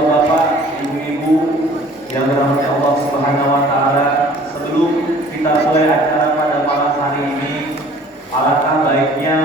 bapak-bapak, ibu-ibu yang dirahmati Allah Subhanahu wa taala, sebelum kita mulai acara pada malam hari ini, alangkah baiknya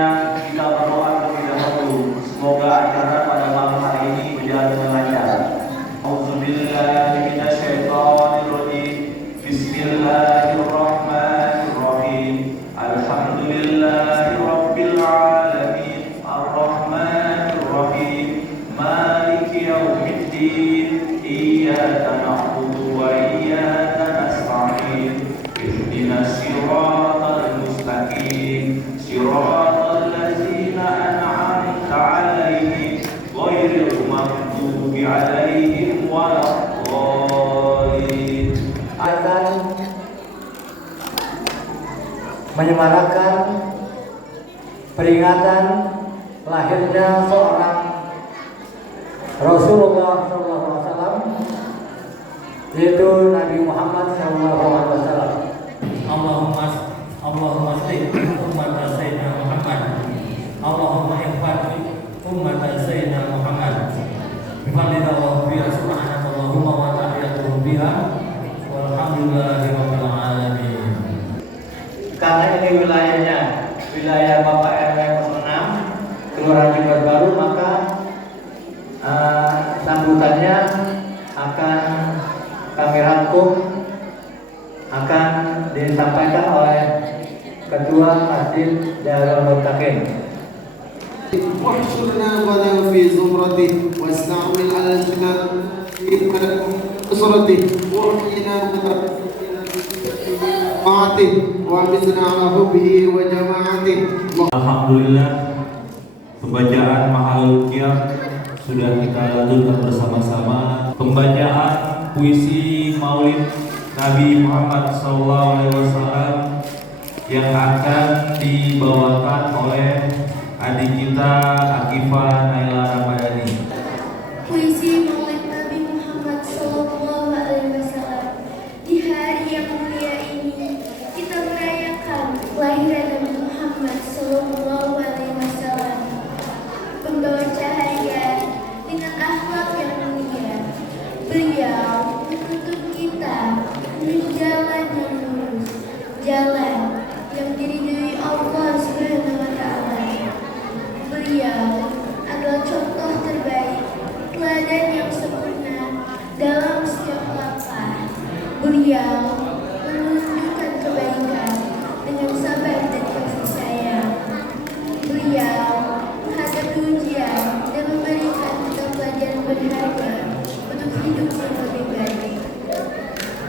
kita berdoa terlebih dahulu. Semoga acara pada malam hari ini berjalan dengan lancar. Auzubillahi minasyaitonirrajim. Bismillahirrahmanirrahim. Alhamdulillahirabbil alamin. Arrahmanirrahim. Maliki yaumiddin. Iyyaka na'budu wa iyyaka nasta'in. Ihdinas siratal mustaqim. Siratal ladzina an'amta 'alaihim ghairil maghdubi 'alaihim waladdallin. Akan menyemarakan peringatan lahirnya seorang Rasulullah SAW, yaitu Nabi Muhammad SAW. Allahumma salli umat Sayyidina Muhammad. Allahumma ihfadhi umat Sayyidina Muhammad. Bifadlillah biha subhanakallahumma wa ta'ala biha walhamdulillahi rabbil alamin. Karena ini wilayahnya wilayah Bapak RW 06 Kelurahan Jember Baru, maka sambutannya akan kami rangkum, akan disampaikan oleh Ketua Masjid Darul Muttaqin. واحشرنا غدا في زمرته واستعمل على الجنان في أسرته واحينا طاعته وامسنا على حبه وجماعته. Alhamdulillah, pembacaan Mahalukiyah sudah kita lanjutkan bersama-sama. Pembacaan puisi Maulid Nabi Muhammad SAW yang akan dibawakan oleh adik kita Akifah Naila Ramadhani. Puisi Maulid Nabi Muhammad SAW. Di hari yang mulia ini kita merayakan kelahiran Nabi Muhammad SAW, pembawa cahaya dengan akhlak yang mulia. Beliau menuntut kita menuju jalan yang lurus, jalan yang diridhoi Allah Subhanahu wa taala. Beliau adalah contoh terbaik, teladan yang sempurna dalam setiap langkah. Beliau menunjukkan kebaikan dengan sabar dan kasih sayang. Beliau menghadapi ujian dan memberikan kita pelajaran berharga untuk hidup yang lebih baik.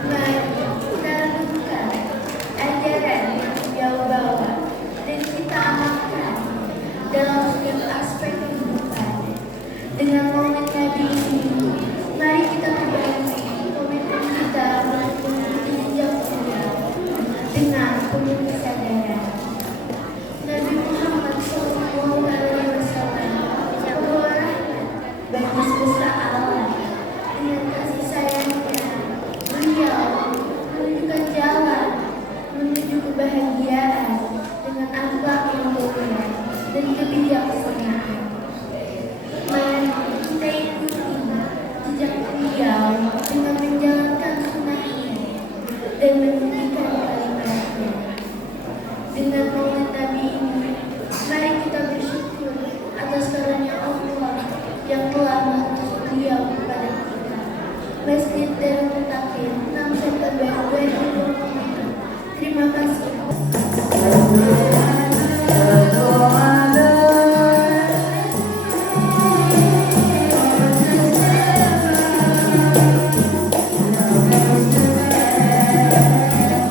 Mari kita renungkan ajaran yang beliau bawa dan kita amalkan dalam setiap aspek kehidupan. Dengan momen Nabi ini, mari kita perbaiki komitmen kita untuk mengikuti jejak beliau dengan penuh kesadaran. Nabi Muhammad SAW membawa rahmat bagi semesta alam. Dengan kasih sayangnya, beliau menunjukkan jalan menuju kebahagiaan dengan akhlak yang mulia dan kebijaksanaan. Mari kita ikuti jejak beliau dengan menjalankan sunnahnya dan menunjukkan kalimatnya. Dengan maulid Nabi ini, mari kita bersyukur atas karunia Allah yang telah mengutus beliau kepada kita. Masjid Darul Muttaqin 6 September 2020. Terima kasih.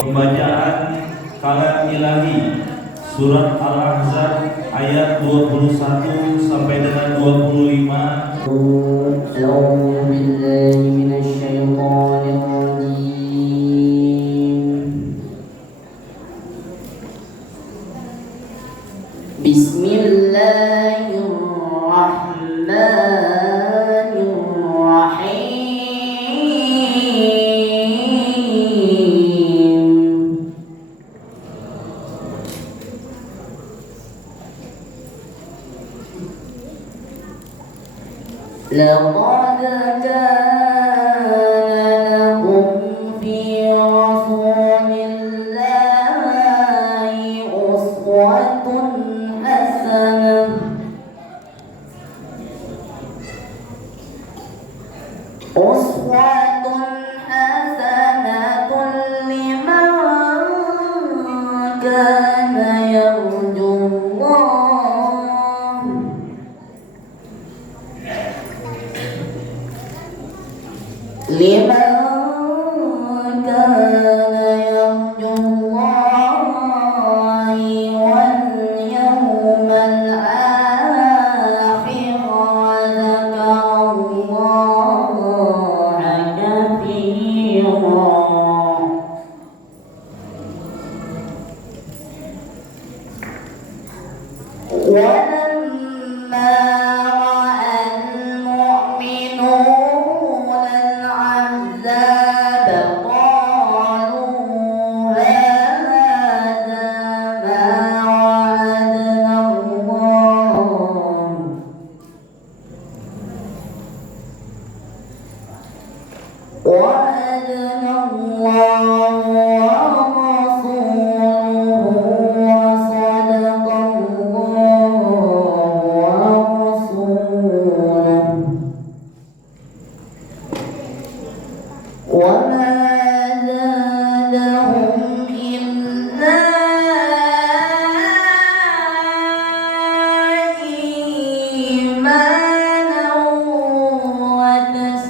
Pembacaan kalam ilahi surat Al-Ahzab ayat 21 sampai dengan 25. أعوذ بالله من الشيطان الرجيم. بسم الله الرحمن الرحيم. لقد كان لكم في رسول الله أسوة حسنة لمن كان يرجو الله واليوم الآخر وذكر الله كثيرا. ولما رأى المؤمنون العذاب قالوا هذا ما وعدنا الله ورسوله وصدق الله ورسوله وما زادهم إلا إيمانا وتسليما.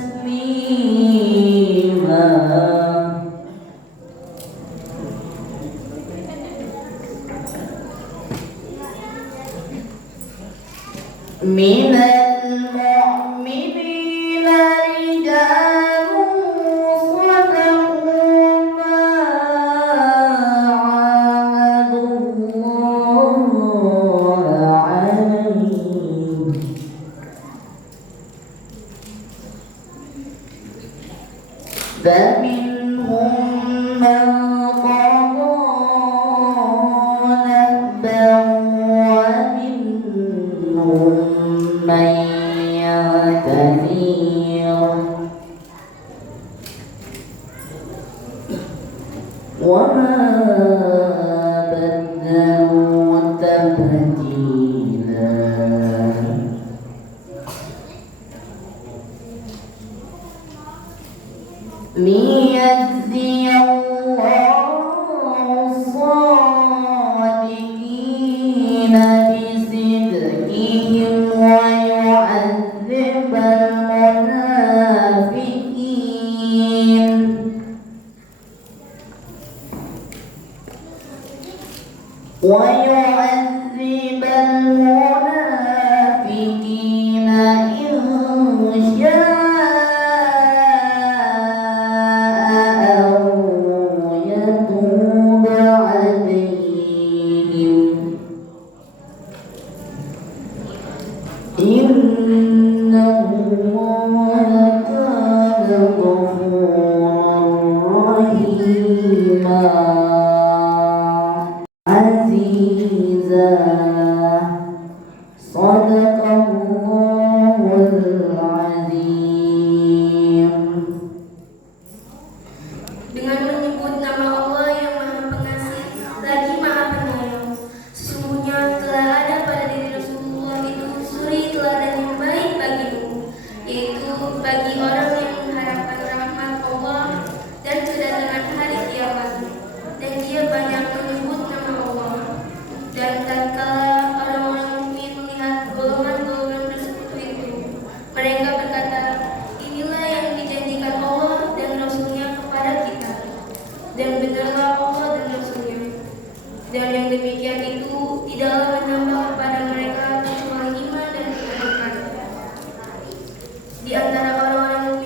من المؤمنين رجال صدقوا ما عاهدوا الله عليه فمنهم من قضى نحبه ومنهم من يعتذر وما بدلوا تبديلا. ليجزي الله الصادقين بصدقهم ويعذب المنافقين إن شاء أو يتوب عليهم إن الله كان غفورا رحيما عزيزا. صدق الله العظيم. Dengan menyebut nama Allah yang Maha Pengasih lagi Maha Penyayang, sesungguhnya telah ada pada diri Rasulullah itu suri teladan yang baik bagimu, yaitu bagi orang yang mengharapkan rahmat Allah dan kedatangan hari kiamat, dan dia banyak menyebut nama Allah. Dan tatkala orang-orang mukmin melihat golongan-golongan bersekutu itu, mereka berkata, inilah yang dijanjikan Allah dan Rasulnya kepada kita, dan benarlah Allah dan Rasulnya. Dan yang demikian itu tidaklah menambah kepada mereka kecuali iman dan kebaikan. Di antara orang-orang mukmin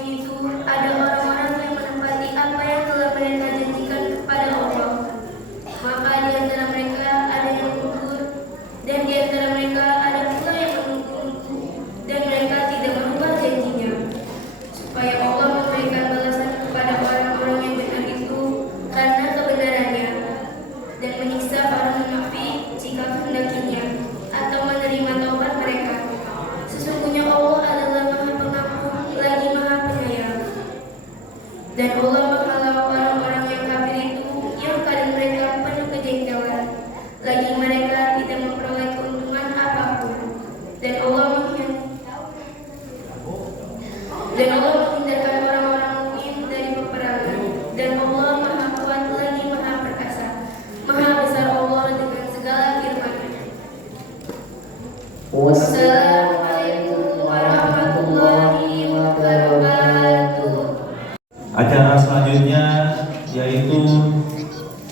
Dan Allah menghalau orang-orang yang kafir itu yang keadaan mereka penuh kejengkelan, lagi mereka tidak memperoleh keuntungan apapun. Dan Allah menghindarkan orang-orang mukmin dari peperangan. Dan Allah Maha Kuat lagi Maha Perkasa. Maha besar Allah dengan segala firman-Nya. Wassalamualaikum warahmatullahi wabarakatuh. Acara selanjutnya yaitu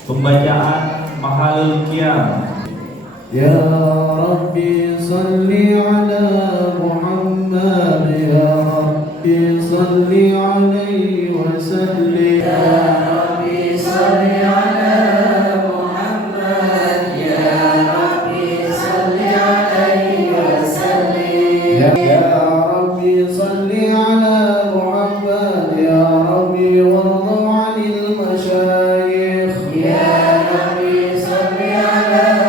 pembacaan Mahalul Qiyam. Ya Rabbi salli ala Muhammad, ya Rabbi salli alaihi wa sallim. Ya Rabbi salli ala Muhammad, ya Rabbi salli alaihi wa sallim. Ya Rabbi salli ala Muhammad, ya Rabbi warḍa 'anil masyayikh. Ya Rabbi salli ala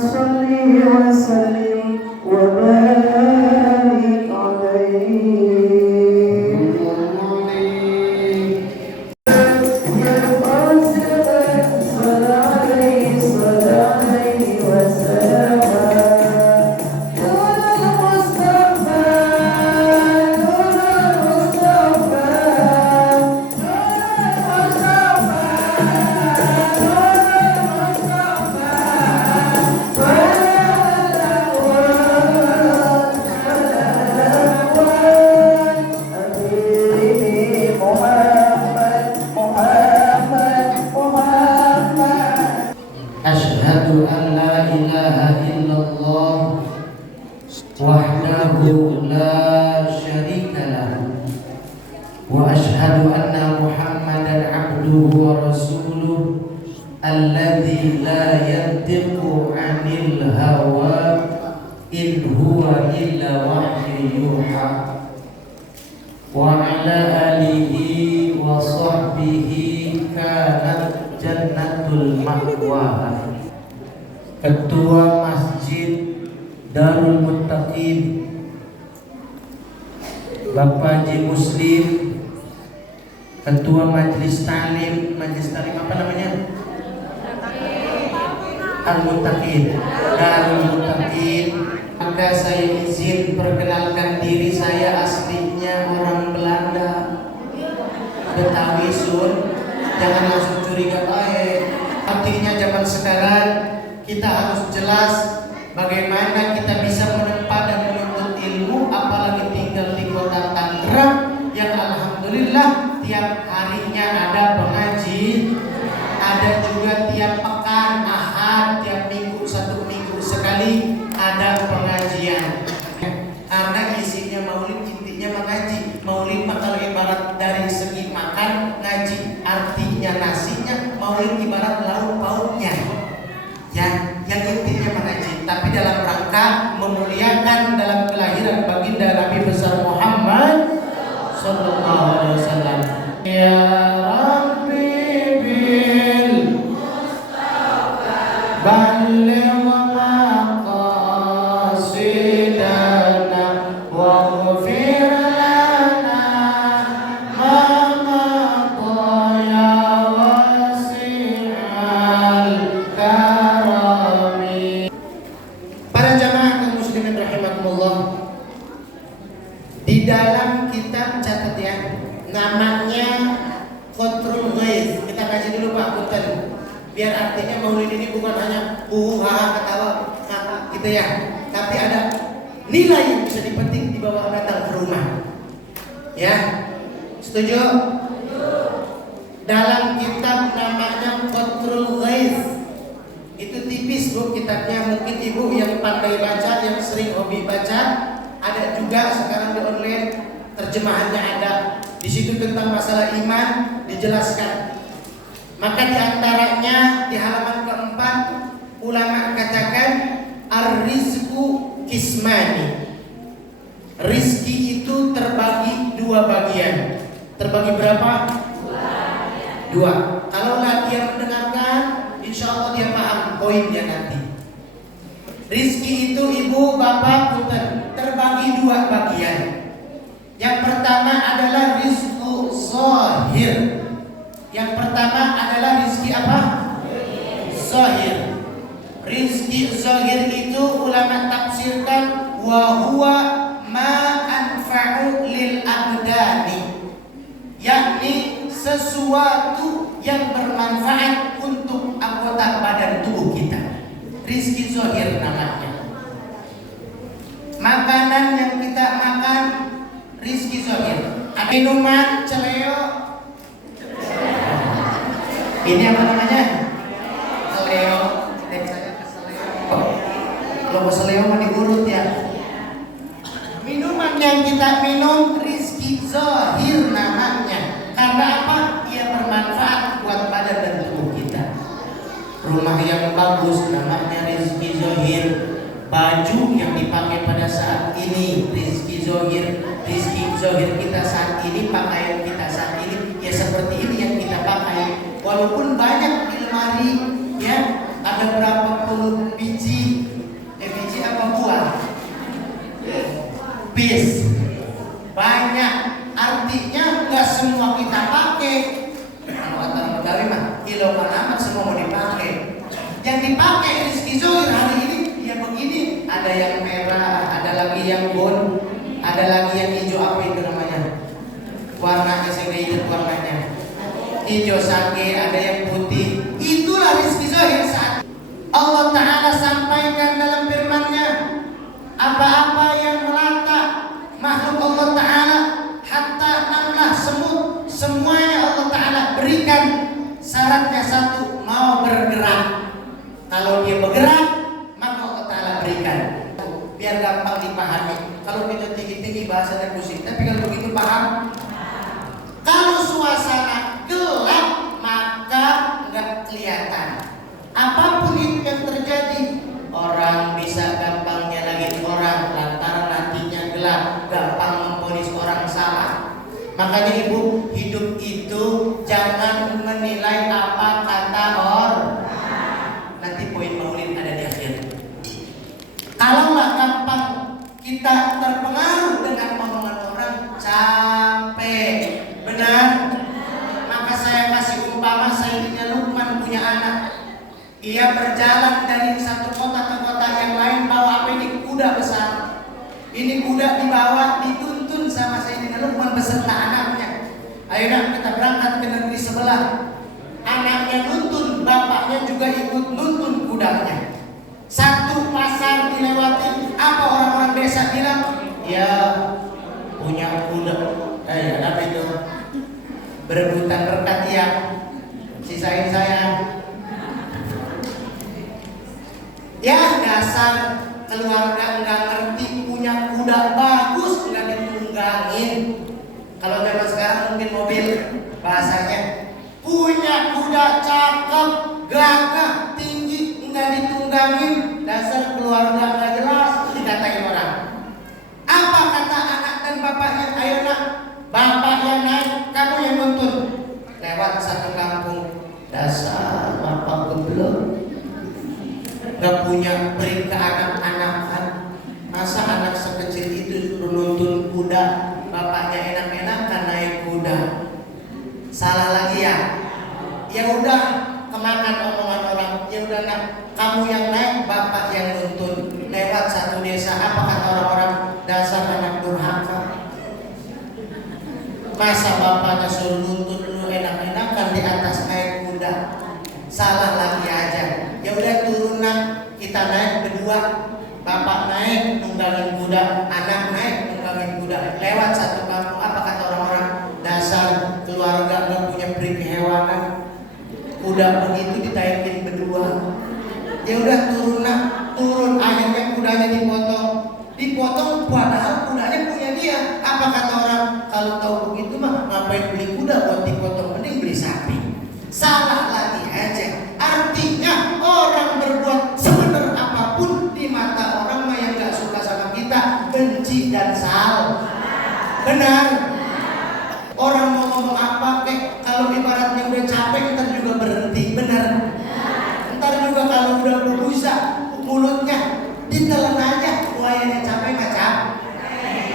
صل وسلم وبارك عليه يا قاسم صلى عليه وسلم نور المصطفى نور المصطفى Asyhadu an la ilaha illallah wahdahu la syarika lahu wa asyhadu anna Muhammadan abduhu wa rasuluh alladzi la yantiqu 'anil hawa in huwa illa wahyu yuha wa ala alihi wa sahbihi kanat jannatul ma'wa. Ketua Masjid Darul Muttaqin Bapak Haji Muslim, Ketua Majelis Talim apa namanya? Al-Muttaqin, Darul Muttaqin. Maka saya izin perkenalkan diri, saya aslinya orang Belanda, Betawi Sun. Jangan langsung curiga, artinya zaman sekarang kita harus jelas bagaimana kita bisa menempa dan menuntut ilmu, apalagi tinggal di kota Tangerang yang alhamdulillah tiap harinya ada pengaji, ada juga tiap pekan Ahad, tiap minggu, 1 minggu sekali ada pengajian. Karena isinya maulid, intinya mengaji. Maulid kalau ibarat dari segi makan, ngaji artinya nasinya, maulid ibarat lauk pauknya. Yang intinya mengaji, tapi dalam rangka memuliakan dalam kelahiran baginda Nabi besar Muhammad sallallahu alaihi wasallam. Ya Rabbi bil Mustafa balligh maqasidana waghfir lana ma mada ya wasi'al karami. Para jamaah kaum muslimin rahimakumullah, di dalam kitab catat ya, namanya Qatrul Ghaiz. Kita kaji dulu Pak Punten, biar artinya maulid ini bukan hanya haha ketawa gitu ya, tapi ada nilai yang bisa dipetik dibawa datang ke rumah. Ya, setuju? Dalam kitab namanya Qatrul Ghaiz, itu tipis Bu kitabnya, mungkin Ibu yang pandai baca, yang sering hobi baca, ada juga sekarang di online terjemahannya ada. Di situ tentang masalah iman dijelaskan. Maka di antaranya di halaman keempat ulama katakan ar-rizqu kismani. Rizki itu terbagi 2 bagian. Terbagi berapa? 2. Kalau dia mendengarkan, insya Allah dia paham poinnya nanti. Rizki itu ibu bapak punten terbagi 2 bagian. Yang pertama adalah rizku zahir. Yang pertama adalah rizki apa? Zahir. Rizki zahir itu ulama tafsirkan wa huwa ma anfa'u lil abdani, yakni sesuatu yang bermanfaat untuk anggota badan tubuh kita. Rizki zahir namanya. Makanan yang kita makan rizki zahir. Ada minuman celeo. Ini apa namanya? Celeo. Kalau seleo mah diurut ya. Minuman yang kita minum rizki zahir namanya. Karena apa? Ia bermanfaat buat badan dan tubuh kita. Rumah yang bagus namanya rizki zahir. Baju yang dipakai pada saat ini rizki zahir. Rizki zahir kita saat ini, pakaian kita saat ini, ya seperti ini yang kita pakai. Walaupun banyak di lemari, ya ada berapa puluh biji bis. Banyak, artinya nggak semua kita pakai. Kalau kata orang Betawi mah, kilo amat semua mau dipakai. Yang dipakai Rizky Zohir hari ini ya begini, ada yang merah, ada lagi yang gold, ada lagi yang hijau, apa itu namanya? Warnanya saya nggak ingat warnanya. Hijau sake, ada yang putih. Itulah Rizky Zohir saat Allah Ta'ala sampaikan dalam firman-Nya, apa-apa yang melata makhluk Allah Ta'ala, hatta namlah, semut, semuanya Allah Ta'ala berikan syaratnya satu, mau bergerak. Kalau dia bergerak, maka Allah Ta'ala berikan. Biar gampang dipahami. Kalau kita tinggi-tinggi bahasanya pusing, tapi kalau begitu paham. Kalau suasana gelap, maka nggak kelihatan. Apapun itu yang terjadi, orang bisa gampang nyalahkan orang lantaran hatinya gelap, gampang memvonis orang salah. Makanya ibu, hidup itu jangan menilai apa kata orang. Nanti poin maulid ada di akhir. Kalaulah gampang kita terpengaruh dengan omongan orang, capek. Benar? Maka saya kasih umpama, Sayyidina Luqman punya anak. Ia berjalan dari satu kota ke kota yang lain, bawa apa ini? Kuda besar. Ini kuda dibawa, dituntun sama Sayyidina Luqman beserta anaknya. Ayo nak, kita berangkat ke negeri sebelah. Anaknya nuntun, bapaknya juga ikut nuntun kudanya. Satu pasar dilewati, apa orang-orang desa bilang? Ya, punya kuda. Apa itu? Berebutan berkat ya. Sisain saya. Ya dasar keluarga nggak ngerti, punya kuda bagus nggak ditunggangin. Kalau zaman sekarang mungkin mobil bahasanya, punya kuda cakep, gagah, tinggi, nggak ditunggangin. Dasar keluarga nggak jelas, dikatain orang. Apa kata anak dan bapaknya? Ayo nak, bapaknya naik, kamu yang nuntun. Lewat satu kampung, dasar bapak goblok. Gak punya peringkat anak-anakan. Masa anak sekecil itu suruh nuntun kuda, bapaknya enak-enakan naik kuda. Salah lagi ya? Ya udah, kemakan omongan orang. Ya udah nak, kamu yang naik, bapak yang nuntun. Lewat satu desa, apa kata orang-orang? Dasar anak durhaka. Masa bapaknya suruh nuntun, lu enak-enakan di atas naik kuda. Salah lagi aja. Ya udah turun nak, kita naik berdua. Bapak naik nunggangin kuda, anak naik nunggangin kuda. Lewat satu kampung, apa kata orang-orang? Dasar keluarga nggak punya peri kehewanan. Kuda begitu ditaikin berdua. Ya udah turun nak, turun. Akhirnya kudanya dipotong padahal kudanya punya dia. Apa kata orang? Kalau tahu begitu mah ngapain beli kuda buat dipotong, mending beli sapi. Salah lagi aja. Artinya orang berbuat sebenar apapun di mata orang mah yang gak suka sama kita, benci dan salah. Benar? Orang mau ngomong apa kek, kalau ibaratnya udah capek ntar juga berhenti. Benar? Ntar juga kalau udah berbusa mulutnya ditelan aja. Buayanya capek gak capek?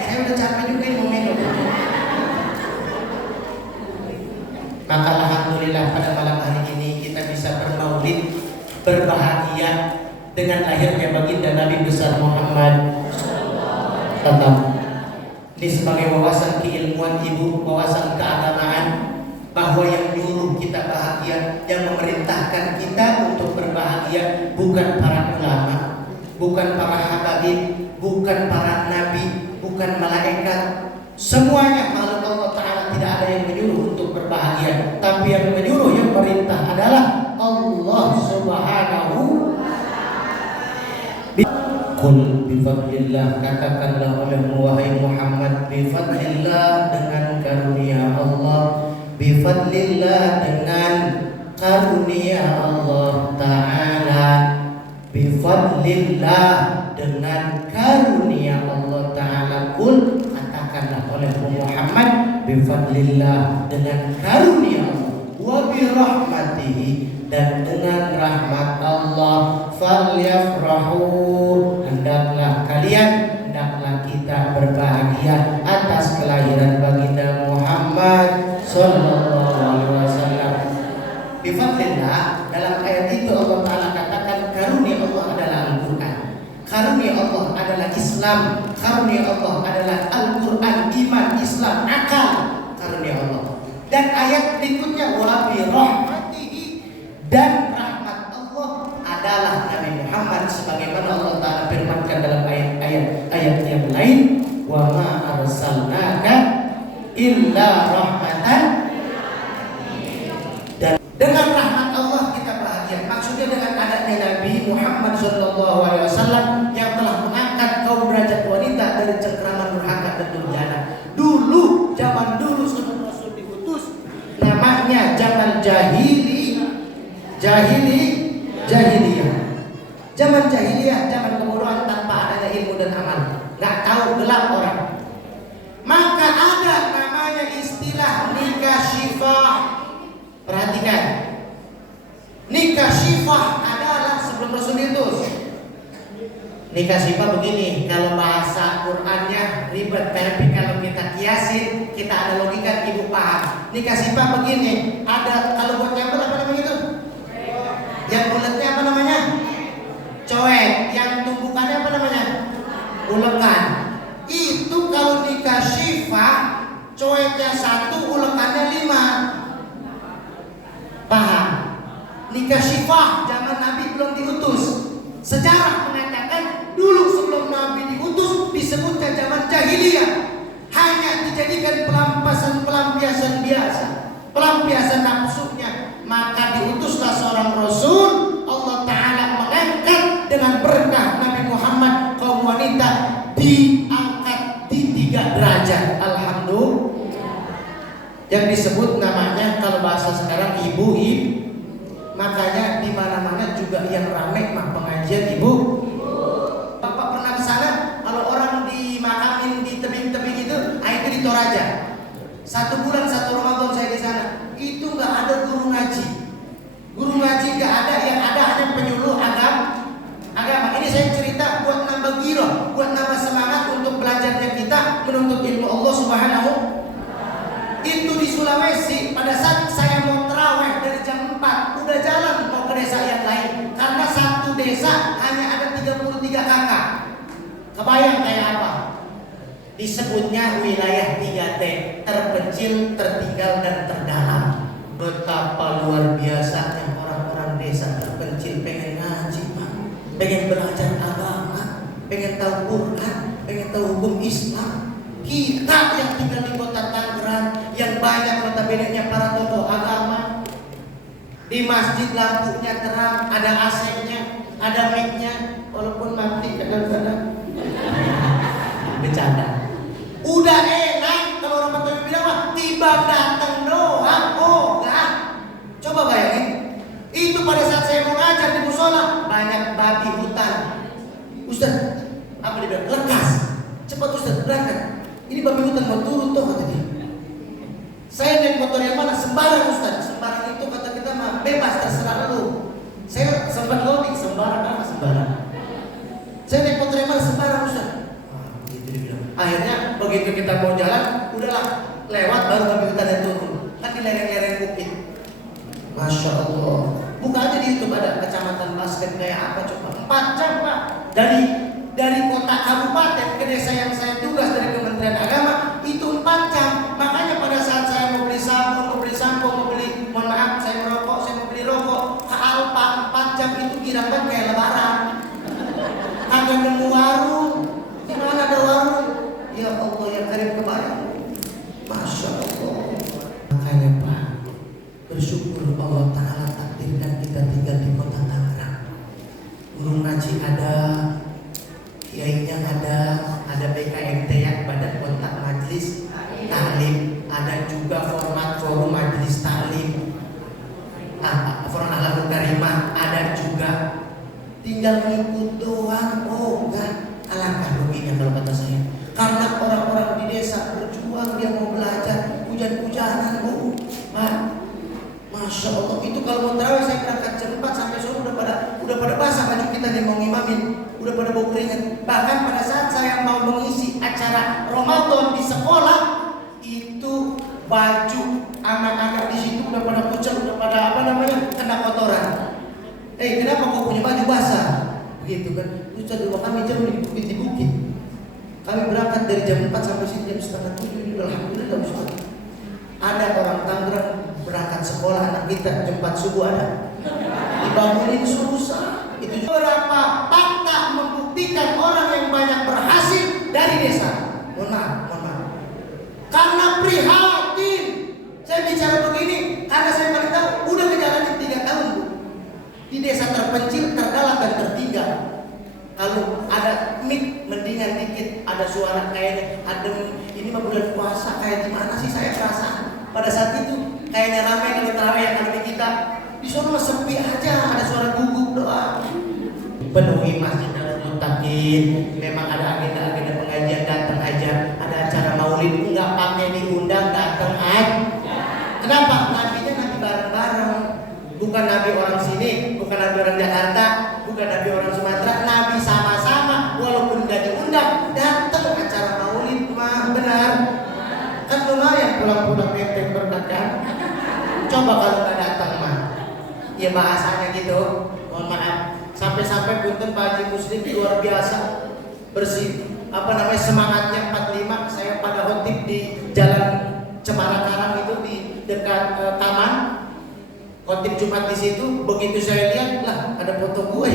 Saya udah capek juga ini mau minum. Maka alhamdulillah pada malam hari ini kita bisa bermaulid, berbahagia dengan lahirnya baginda Nabi besar Muhammad. Tetap ini sebagai wawasan keilmuan ibu, wawasan keagamaan, bahwa yang nyuruh kita bahagia, yang memerintahkan kita untuk berbahagia bukan para ulama, bukan para habaib, bukan para nabi, bukan malaikat. Semuanya makhluk Allah Ta'ala, tidak ada yang menyuruh untuk berbahagia, tapi yang menyuruh, yang perintah adalah Allah Subhanahu wa ta'ala. Qul bifadlillah, katakanlah olehmu wahai Muhammad, bifadlillah, dengan karunia Allah, bifadlillah, dengan karunia Allah Ta'ala, bifadlillah, dengan karunia Allah Ta'ala. Qul, katakanlah olehmu Muhammad, bifadlillah, dengan karunia Allah, wa birahmatihi, dan dengan rahmat Allah, falyafrahu, hendaklah kalian, hendaklah kita berbahagia. karunia Allah adalah Islam, karunia Allah adalah Al-Quran, iman, Islam, akal, karunia Allah. Dan ayat berikutnya wa bi rahmatihi, dan rahmat Allah adalah Nabi Muhammad, sebagaimana Allah Ta'ala firmankan dalam ayat yang lain, wa ma arsalnaka illa rahmatan. Dan dengan rahmat Allah kita bahagia. Maksudnya dengan adanya Nabi Muhammad SAW yang telah mengangkat kaum derajat wanita dari cengkraman durhaka dan durjana. Dulu, zaman dulu sebelum Rasul diutus, namanya zaman jahiliyah. Zaman jahiliyah, zaman kebodohan tanpa adanya ilmu dan amal, nggak tahu gelap orang. Maka ada namanya istilah nikah syifah. Perhatikan, nikah syifah adalah sebelum Rasul diutus. Nikah syifah begini, kalau bahasa Qur'annya ribet, tapi kalau kita kiasin, kita analogikan, ibu paham. Nikah syifah begini, ada kalau buat nyambel apa namanya itu? Yang bulatnya apa namanya? Coek. Yang tumpukannya apa namanya? Ulekan. Itu kalau nikah syifah, coeknya 1, ulekannya 5. Paham? Nikah syifah zaman Nabi belum diutus. Sejarah mengatakan dulu sebelum Nabi diutus disebutnya zaman jahiliyah, hanya dijadikan pelampiasan biasa, pelampiasan nafsunya. Maka diutuslah seorang Rasul. Allah Ta'ala mengangkat dengan berkah Nabi Muhammad, kaum wanita diangkat di 3 derajat. Alhamdulillah. Yang disebut namanya kalau bahasa sekarang ibu. Makanya di mana-mana juga yang ramai mah pengajian ibu. Bapak pernah ke sana? Kalau orang dimakamin di tebing-tebing itu di Toraja. 1 bulan 1 Ramadan saya di sana. Itu nggak ada guru ngaji. Guru ngaji nggak ada, yang ada hanya penyuluh agama. Ini saya cerita buat nambah giroh, buat nambah semangat untuk belajarnya kita menuntut ilmu Allah Subhanahu. Itu di Sulawesi, pada saat saya mau terawih dari jam 4 udah jalan mau ke desa yang lain, karena satu desa hanya ada 33 kakak. Kebayang kayak apa? Disebutnya wilayah 3T, terpencil, tertinggal, dan terdalam. Betapa luar biasanya orang-orang desa terpencil pengen ngaji, Pak, pengen belajar agama, pengen tahu Quran, pengen tahu hukum Islam. Kita yang tinggal di kota Tangerang, yang banyak notabene-nya para tokoh agama, di masjid lampunya terang, ada AC-nya, ada mic-nya, walaupun mati kadang-kadang. Bercanda. Udah enak kalau orang Betawi bilang tiba datang doang. Oh enggak. Coba bayangin, itu pada saat saya mau ngajar di musola banyak babi hutan. Ustaz, apa dia bilang? Lekas, cepat Ustaz berangkat. Ini babi hutan mau turun toh, kata dia. Saya naik motor yang mana? Sembarang Ustaz. Sembarang itu kata kita mah bebas, terserah lu. Saya sempat loading, sembarang apa sembarang. Saya naik motor yang mana? Sembarang Ustaz. Gitu dia bilang. Akhirnya begitu kita mau jalan, udahlah lewat baru babi hutan yang turun. Kan di lereng-lereng bukit. Masya Allah. Buka aja di YouTube ada kecamatan Basket kayak apa coba. 4 jam Pak. Dari kota kabupaten ke desa yang saya tugas dari Kementerian Agama itu 4 jam. Makanya pada saat saya mau beli sabun, mau beli sampo, mohon maaf saya merokok, saya mau beli rokok ke Alfa 4 jam itu kira-kira kayak lebaran. Kagak nemu warung. Di mana ada warung? Ya Allah yang karim kebayang. Masya Allah. Makanya Pak, bersyukur Allah Ta'ala takdirkan kita tinggal di kota Tangerang. Guru ngaji ada, kiainya ada BKMT ya, Badan Kontak Majelis Taklim, ada juga format forum majelis taklim, forum Ahlakul Karimah ada juga. Tinggal ngikut doang. Oh enggak, alangkah ruginya kalau kata saya. Karena orang-orang di desa berjuang, dia mau belajar, hujan-hujanan Bu. Masya Allah, itu kalau mau tarawih saya berangkat jam 4 sampai sore udah pada basah baju kita nih mau ngimamin, udah pada bau keringat. Bahkan pada saat saya mau mengisi acara Ramadan di sekolah, itu baju anak-anak di situ udah pada pucat, udah pada kena kotoran. Kenapa kau punya baju basah? begitu kan. Ustaz, rumah kami jauh di bukit. Kami berangkat dari jam 4 sampai sini jam setengah 7. Alhamdulillah Ustaz. Ada orang Tangerang berangkat sekolah anak kita jam 4 subuh ada. Dibangunin susah. Itu beberapa fakta membuktikan orang yang banyak berhasil dari desa. Mohon maaf. Karena prihatin. Saya bicara begini karena saya paling tahu udah ngejalanin 3 tahun Bu. Di desa terpencil, terdalam dan tertinggal. Kalau ada mic mendingan dikit, ada suara kayaknya adem. Ini mah bulan puasa kayak gimana sih saya merasa pada saat itu kayaknya ramai kalau tarawih kalau di kita di sana sepi aja, ada suara guguk doang. Penuhi masjid Darul Muttaqin. Memang ada agenda-agenda pengajian, datang aja. Ada acara maulid enggak pakai diundang, datang aja. Kenapa? Nabinya nabi bareng-bareng. Bukan nabi orang sini, bukan nabi orang Jakarta, bukan nabi orang Sumatera, nabi sama-sama walaupun enggak diundang, datang acara maulid mah benar. Kan lumayan pulang-pulang enteng berkat kan. Coba kalau enggak datang mah. Ya bahasanya gitu. Mohon maaf. Sampai-sampai punten Pak Haji Muslim luar biasa bersih semangatnya 45. Saya pada khotib di Jalan Cemara Karang itu di dekat taman. Khotib Jumat di situ. Begitu saya lihat lah ada foto gue.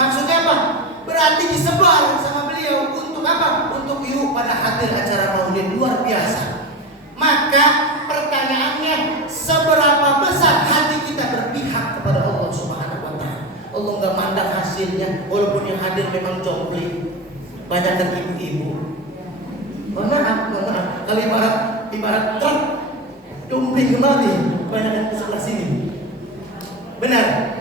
Maksudnya apa? Berarti disebar sama beliau untuk apa? Untuk yuk pada hadir acara maulid luar biasa. Maka pertanyaannya, seberapa besar hati kita berpihak kepada Allah Subhanahu wa Ta'ala? Allah nggak mandang hasilnya, walaupun yang hadir memang jompli, banyak kan ibu-ibu. Mohon maaf. Kalau ibarat truk jompli kembali, banyak yang sebelah sini. Benar?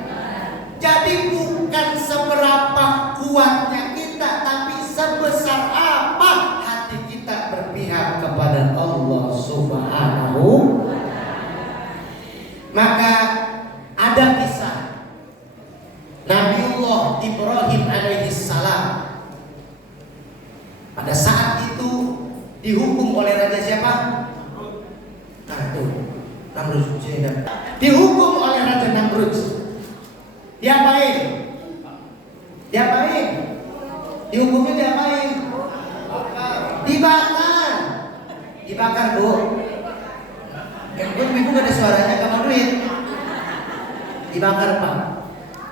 Jadi bukan seberapa kuatnya kita, tapi sebesar apa hati kita berpihak kepada Allah Subhanahu. Maka ada kisah Nabiullah Ibrahim alaihissalam. Pada saat itu dihukum oleh raja siapa? Nah itu Namrud. Dihukum oleh raja Namrud. Diapain? Dihukumnya diapain? Dibakar Bu. Ibu gak ada suaranya, kamu duit. Dibakar Pak.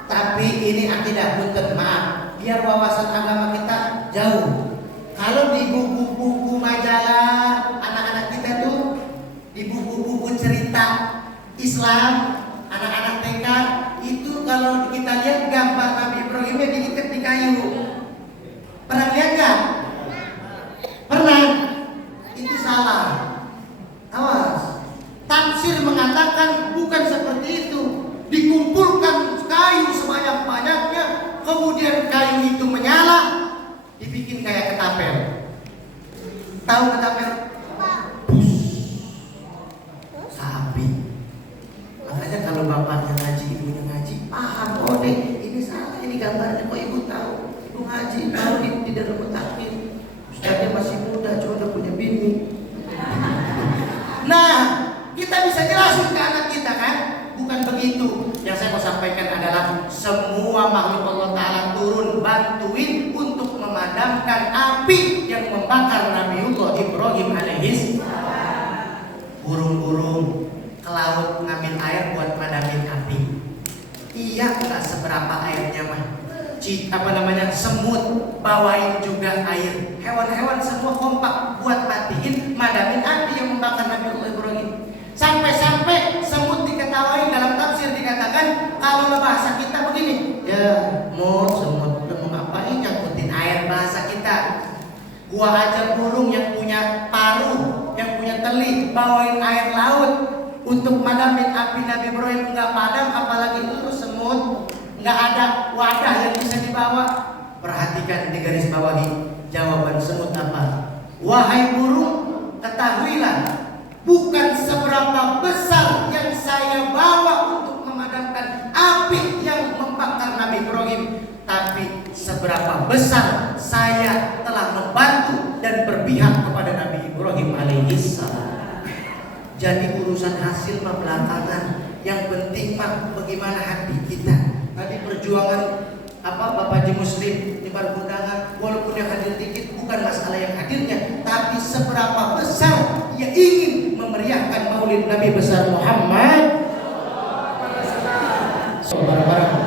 Tapi ini akidah punten, maaf, biar wawasan agama kita jauh. Kalau di buku-buku majalah anak-anak kita tuh, di buku-buku cerita Islam anak-anak TK itu, kalau kita lihat gambar Nabi Ibrahimnya diikat di kayu. Pernah lihat nggak? Pernah? Itu salah. Awas. Tafsir mengatakan bukan seperti itu. Dikumpulkan kayu sebanyak-banyaknya, kemudian kayu itu menyala, dibikin kayak ketapel. Tahu ketapel? Bus. Sapi. Makanya kalau bapaknya ngaji, ibunya ngaji, paham. Oh deh, ini salah, ini gambarnya. Kok ibu tahu? Ibu ngaji, tahu di dalam mutakin. Ustaznya masih muda, cuma udah punya bini. Nah, kita bisa jelasin ke anak kita kan? Bukan begitu. Yang saya mau sampaikan adalah semua makhluk Allah Ta'ala turun bantuin untuk memadamkan api yang membakar Nabiullah Ibrahim alaihis. Burung-burung ke laut ngambil air buat madamin api. Iya, nggak seberapa airnya mah. Semut bawain juga air. Hewan-hewan semua kompak buat matiin madamin api yang membakar Nabiullah Ibrahim. Sampai-sampai semut diketawain, dalam tafsir dikatakan kalau bahasa kita begini, ya semut mau ngapain nyangkutin air, bahasa kita. Gua aja burung yang punya paruh, yang punya teli, bawain air laut untuk madamin api Nabi Ibrahim nggak padam, apalagi lu semut. Nggak ada wadah yang bisa dibawa. Perhatikan di garis bawahi jawaban semut apa? Wahai burung, ketahuilah, bukan seberapa besar yang saya bawa untuk memadamkan api yang membakar Nabi Ibrahim, tapi seberapa besar saya telah membantu dan berpihak kepada Nabi Ibrahim alaihissalam. Jadi urusan hasil mah belakangan. Yang penting mah bagaimana hati kita. Tadi perjuangan Bapak Haji Muslim di baru undangan, walaupun yang hadir dikit bukan masalah yang hadirnya, tapi seberapa besar ia ingin memeriahkan Maulid Nabi besar Muhammad. Bareng-bareng.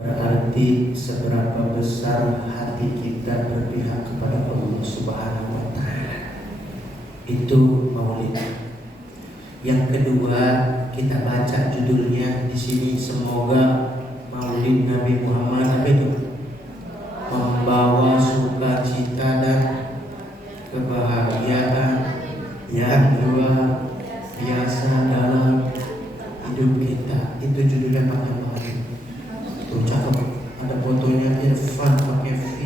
Berarti seberapa besar hati kita berpihak kepada Allah Subhanahu wa Ta'ala. Itu Maulid. Yang kedua, kita baca judulnya di sini, semoga Maulid Nabi Muhammad apa itu? Membawa sukacita dan kebahagiaan yang luar biasa dalam hidup kita. Itu judulnya Pak Maulid. Tuh cakep, ada fotonya Irfan pakai V,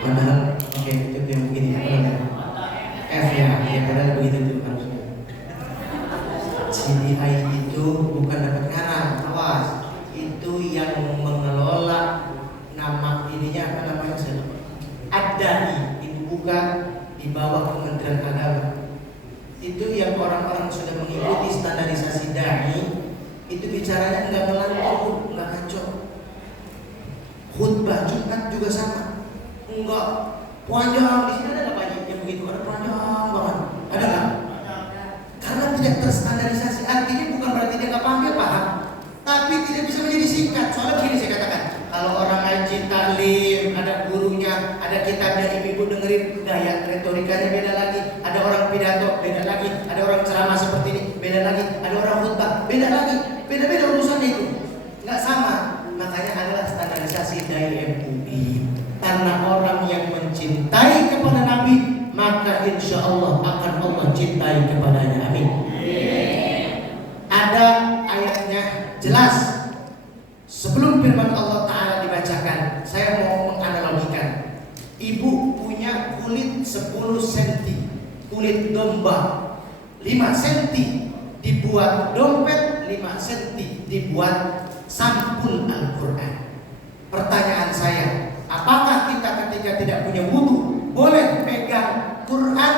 padahal pakai itu yang begini, F ya padahal begitu tuh harusnya. CDI itu bukan dapat ngarang, awas, itu yang mengelola nama ininya apa namanya saya lupa. Adai itu bukan di bawah Kementerian Agama. Itu yang orang-orang sudah mengikuti standarisasi dai, itu bicaranya nggak melantur, nggak kacau. Khutbah Jumat juga sama, enggak panjang. Di sini ada nggak banyak yang begitu, ada panjang banget, ada nggak? Karena tidak terstandarisasi. Artinya bukan berarti dia nggak paham, dia paham, tapi tidak bisa menjadi singkat. Soalnya begini saya katakan, kalau orang ngaji taklim, ada gurunya, ada kitabnya, ibu-ibu dengerin, gaya retorikanya beda lagi. Ada orang pidato beda lagi, ada orang ceramah seperti ini beda lagi, ada orang khutbah beda lagi, beda-beda urusannya itu, nggak sama. Makanya adalah standarisasi dari MUI. Karena orang yang mencintai kepada Nabi, maka insya Allah akan Allah cintai kepadanya. Amin. Ada ayatnya jelas. Sebelum firman Allah Ta'ala dibacakan, saya mau menganalogikan. Ibu punya kulit 10 cm, kulit domba 5 cm, dibuat dompet 5 cm, dibuat sampul Al-Quran. Pertanyaan saya, apakah kita ketika tidak punya wudu boleh pegang Quran?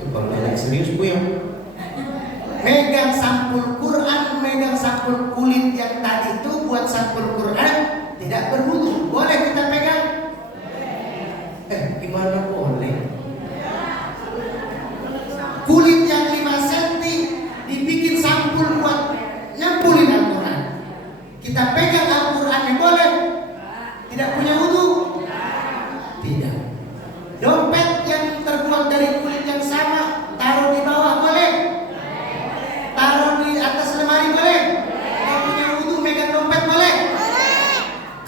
Itu kalau yang serius Bu ya. Megang sampul Quran, megang sampul kulit yang tadi itu buat sampul Quran, tidak berwudu, boleh kita pegang? Gimana boleh? Kulit yang 5 cm dibikin sampul buat nyempulin Al-Quran. Kita pegang Al-Quran yang boleh? Tidak punya wudu? Tidak. Dompet yang terbuat dari kulit yang sama, taruh di bawah boleh? Taruh di atas lemari boleh? Tidak punya wudu megang dompet boleh?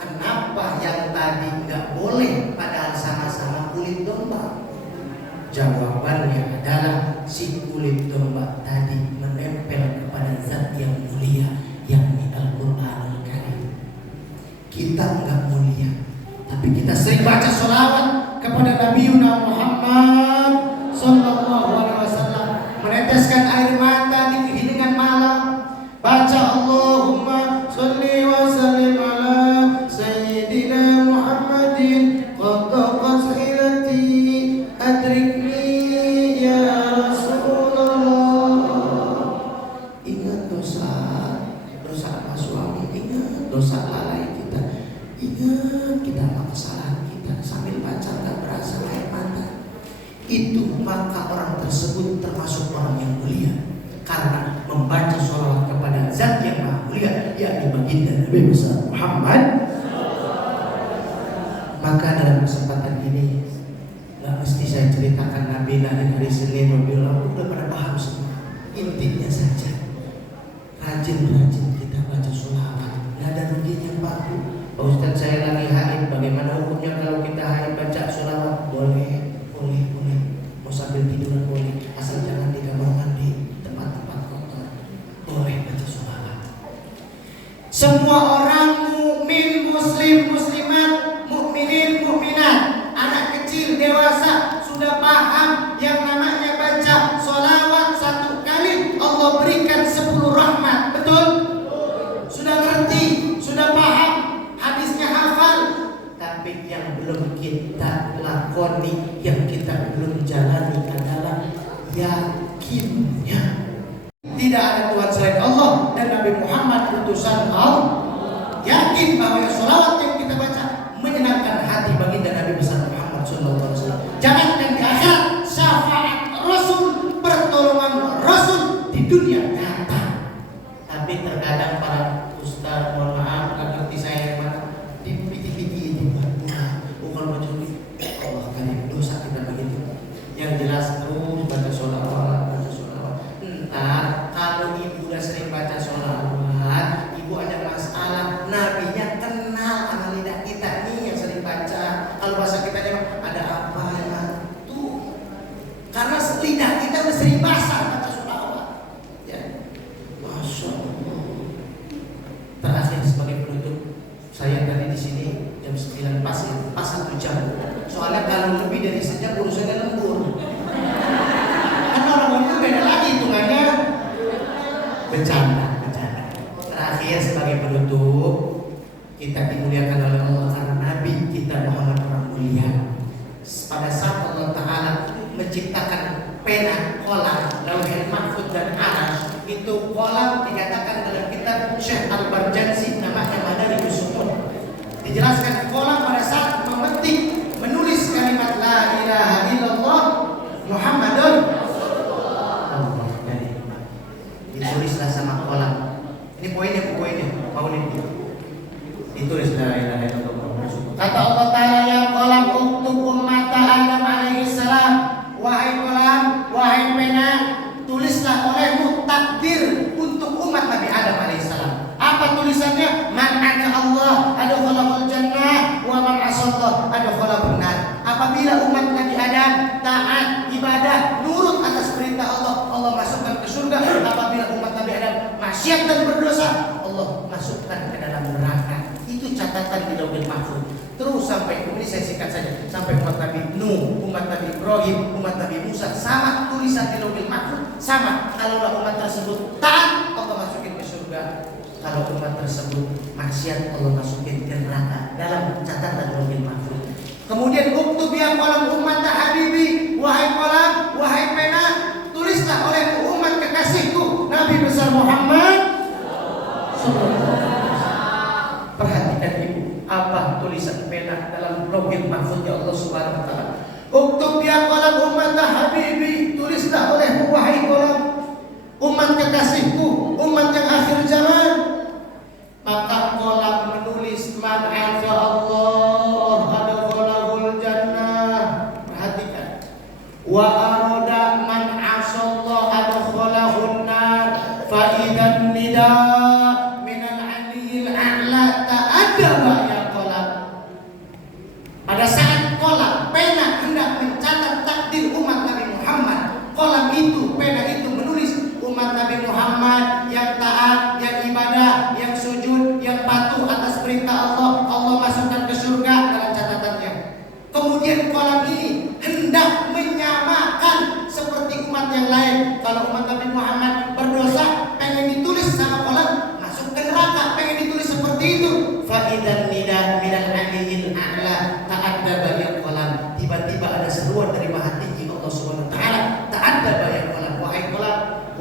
Kenapa yang tadi nggak boleh padahal sama-sama kulit domba? Jawabannya adalah si kulit domba tadi menempel kepada zat yang mulia, yakni Al-Quranul Karim. Kita enggak mulia, tapi kita sering baca sholawat kepada Nabi Muhammad Sallallahu Alaihi Wasallam, meneteskan air mata di keheningan malam, baca Allahumma sholli wa sallim ala Sayyidina Muhammadin qad sa'ilati adrikni ya Rasulullah. Ingat dosa sama suami, ingat dosa lalai kita, ingat kita apa kesalahan kita, sambil baca nggak berasa air mata. Itu maka orang tersebut termasuk orang yang mulia karena membaca sholawat kepada zat yang maha mulia, yakni baginda Nabi besar Muhammad. Maka dalam kesempatan ini saya ceritakan Nabi lahir hari Senin Rabiul Awal udah pada paham semua. Intinya saja rajin-rajin kita baca sholawat. Nggak ada ruginya Pak Bu. Pak Ustadz saya lagi haid, bagaimana hukumnya kalau kita haid baca sholawat? Boleh. Mau sambil tiduran boleh, asal jangan di kamar mandi, tempat-tempat kotor. Boleh baca sholawat. Semua orang mukmin, muslim, muslimat, mukminin, mukminat, anak kecil, dewasa sudah paham yang namanya baca sholawat 1 kali Allah berikan 10 rahmat. Betul? Sudah ngerti, sudah paham, hadisnya hafal. Tapi yang belum kita lakoni, yang kita belum jalani adalah yakinnya. Tidak ada Tuhan selain Allah dan Nabi Muhammad utusan Allah. Yakin bahwa sholawat yang kita baca menyenangkan hati baginda Nabi besar Muhammad SAW. Jangankan di akhirat, syafaat Rasul, pertolongan Rasul di dunia nyata. Tapi terkadang para ustaz, mohon maaf, nggak ngerti saya yang mana, dipikir-pikir itu bukan baca ini. Allah karim dosa kita begitu. Yang jelas terus baca sholawat. Entar kalau ibu udah sering baca sholawat, ibu ada masalah, nabinya kenal sama lidah kita nih yang sering baca. Kalau bahasa kita ada apa ya tuh, karena lidah kita udah sering basah baca sholawat. Ya, masya Allah. Terakhir sebagai penutup, saya tadi di sini jam 9 pas 1 jam. Soalnya kalau lebih dari sejam urusannya lembur. Kan orang-orang beda lagi hitungannya. Bercanda. Terakhir sebagai penutup, kita dimuliakan oleh Allah karena Nabi kita Muhammad orang mulia. Pada saat Allah Ta'ala menciptakan pena, kolam, lauhul mahfuz dan arasy, itu kolam dikatakan dalam kitab Syekh Al-Barjansi namanya Madarij Sumun. Dijelaskan kolam pada saat memetik, menulis kalimat la ilaha illallah Muhammadun Allah. Jadi ditulislah sama kolam. Ini poinnya, mau ditulis la ilaha illallah. Kata Allah Ta'ala, ya kolam uktub ummata Adam alaihi salam. Wahai kolam, wahai pena, tulislah olehmu takdir untuk umat Nabi Adam alaihissalam. Apa tulisannya? Man ata Allah adkhalahul jannah wa man asallah adkhalahun nar. Apabila umat Nabi Adam taat, ibadah, nurut atas perintah Allah, Allah masukkan ke surga. Apabila umat Nabi Adam maksiat dan berdosa, Allah masukkan ke dalam neraka. Itu catatan di Lauhul Mahfuz. Terus sampai ini saya singkat saja, sampai umat Nabi Nuh, umat Nabi Ibrahim, umat Nabi Musa, sama tulisan di Lauhul Mahfuz, sama. Kalau umat tersebut taat, Allah masukin ke surga. Kalau umat tersebut maksiat, Allah masukin ke neraka. Dalam catatan Lauhul Mahfuz. Kemudian uktub ya kolam umat habibi, wahai kolam, wahai pena, tulislah oleh umat kekasihku Nabi besar Muhammad. Perhatikan ibu, apa tulisan pena dalam Lauhul Mahfuz ya Allah Subhanahu wa taala. Uktub ya kolam umat habibi, tulislah oleh wahai kolam umat kekasihku, umat yang akhir zaman. Maka kolam menulis man afa Allah adkhalahul jannah. Perhatikan. Wa arada man asallah adkhalahun nar. Fa idzan nida minal aliyil a'la ta'addaba ya kolam. Pada saat kolam pena hendak mencatat takdir umat Nabi Muhammad, kolam itu, pena itu menulis umat Nabi Muhammad yang taat, yang ibadah, yang sujud, yang patuh atas perintah Allah, Allah masukkan ke surga dalam catatannya. Kemudian kolam ini hendak menyamakan seperti umat yang lain. Kalau umat Nabi Muhammad berdosa, pengen ditulis sama kolam, masuk ke neraka, pengen ditulis seperti itu. Fa'idan nida minal aliyil a'la ta'addaba ya kolam. Tiba-tiba ada seruan dari Maha Tinggi Allah Subhanahu wa taala, ta'addaba ya kolam.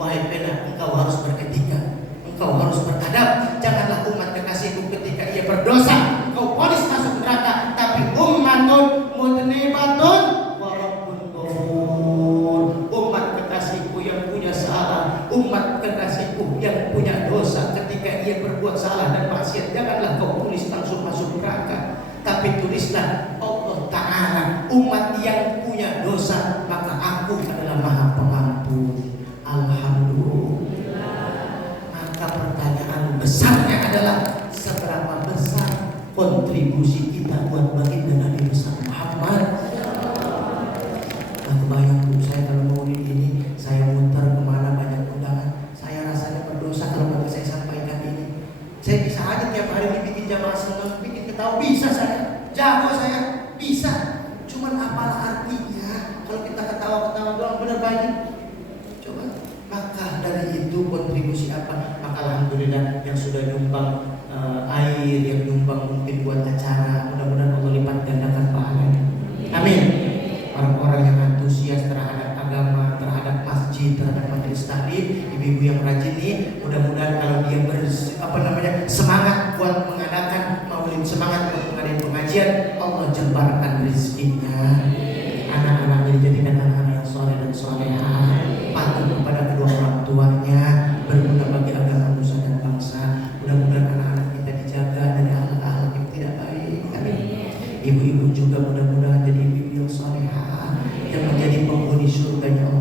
Wahai pena, engkau harus berketika, engkau harus beradab. Janganlah umat kekasihku ketika ia berdosa engkau ponis masuk neraka, tapi ummatun mudnibatun wa rabbun ghafur. Umat kekasihku yang punya salah, umat kekasihku yang punya dosa ketika ia berbuat salah dan maksiat, janganlah kau tulis langsung masuk neraka, tapi tulislah Allah Ta'ala umat yang punya dosa adalah seberapa besar kontribusi kita buat baginda Nabi besar Muhammad. Nah, kebayang Bu, saya kalau mau ini, saya muter kemana banyak undangan, saya rasanya berdosa kalau nggak saya sampaikan ini. Saya bisa aja tiap hari dibikin jamaah senang, bikin ketawa, bisa saya, jago saya, bisa. Cuman apalah artinya kalau kita ketawa-ketawa doang, bener banyak. Coba, maka dari itu kontribusi apa? Maka alhamdulillah yang sudah nyumbang air, yang nyumbang mungkin buat acara, mudah-mudahan Allah lipat gandakan pahalanya. Amin. Orang-orang yang antusias terhadap agama, terhadap masjid, terhadap majelis taklim, ibu-ibu yang rajin nih, mudah-mudahan kalau dia semangat buat mengadakan maulid, semangat buat mengadakan pengajian, Allah jebarkan rezekinya. Anak-anaknya dijadikan anak-anak yang soleh dan solehah, patuh kepada kedua orang tuanya, berguna bagi agama nusa dan bangsa. Mudah-mudahan anak-anak kita dijaga dari hal-hal yang tidak baik. Amin. Ibu-ibu juga mudah-mudahan jadi ibu yang solehah yang menjadi penghuni surganya Allah